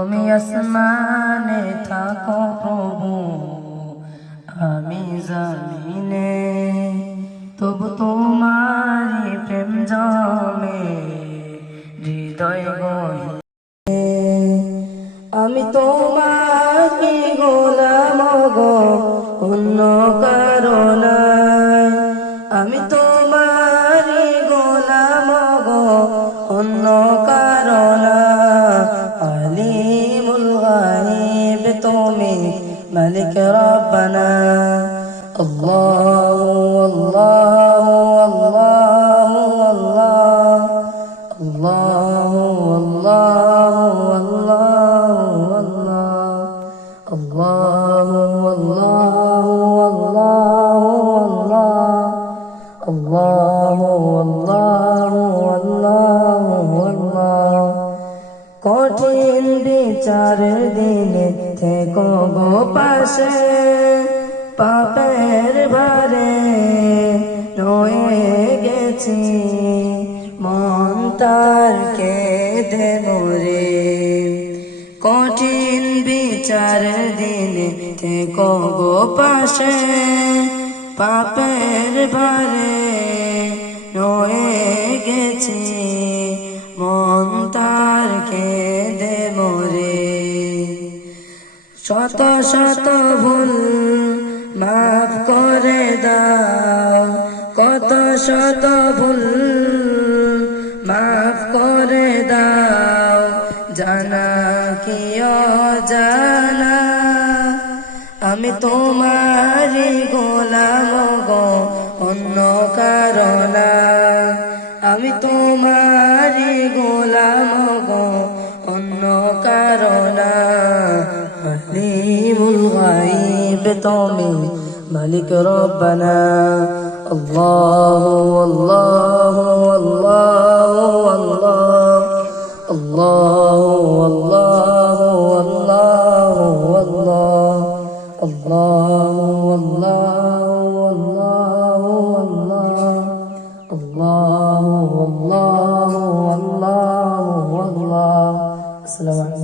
তুমি আসমানে থাকো প্রভু, আমি জামিনে, তবু তোমারি প্রেম জমে হৃদয় গহীনে। আমি তোমারি গোলাম গো, অন্য কারো নাই। আমি তোমারি গোলাম গো, অন্য কারো না। আলিমুল গায়ব তুমি, মালিক রব্বানা। আল্লাহু আল্লাহু আল্লাহু আল্লাহ, আল্লাহু আল্লাহু আল্লাহু আল্লাহ, আল্লাহু আল্লাহু আল্লাহু আল্লাহ, আল্লাহু আল্লাহু আল্লাহ। কঠিন বিচার দিনে থেকো গো পাশে, পাপের ভারে রয়ে গেছি, মন তার কেঁদে মরে। কঠিন বিচার দিনে থেকো গো পাশে, পাপের ভারে রয়ে গেছি, মন তার কেঁদে মরে। শত শত ভুল মাফ করে দাও, কত শত ভুল মাফ করে দাও, জানা কি অজানা। আমি তোমারি গোলাম গো, অন্য কারো না। আমি তোমারি গোলাম গো, অন্য কারো না। আলিমুল গায়ব তুমি, মালিক রব্বানা। আল্লাহু আল্লাহু আল্লাহু আল্লাহ, আল্লাহু আল্লাহু আল্লাহু আল্লাহ, আল্লাহু আল্লাহু আল্লাহু আল্লাহ, আল্লাহু আল্লাহু আল্লাহু আল্লাহ। আসসালামু আলাইকুম।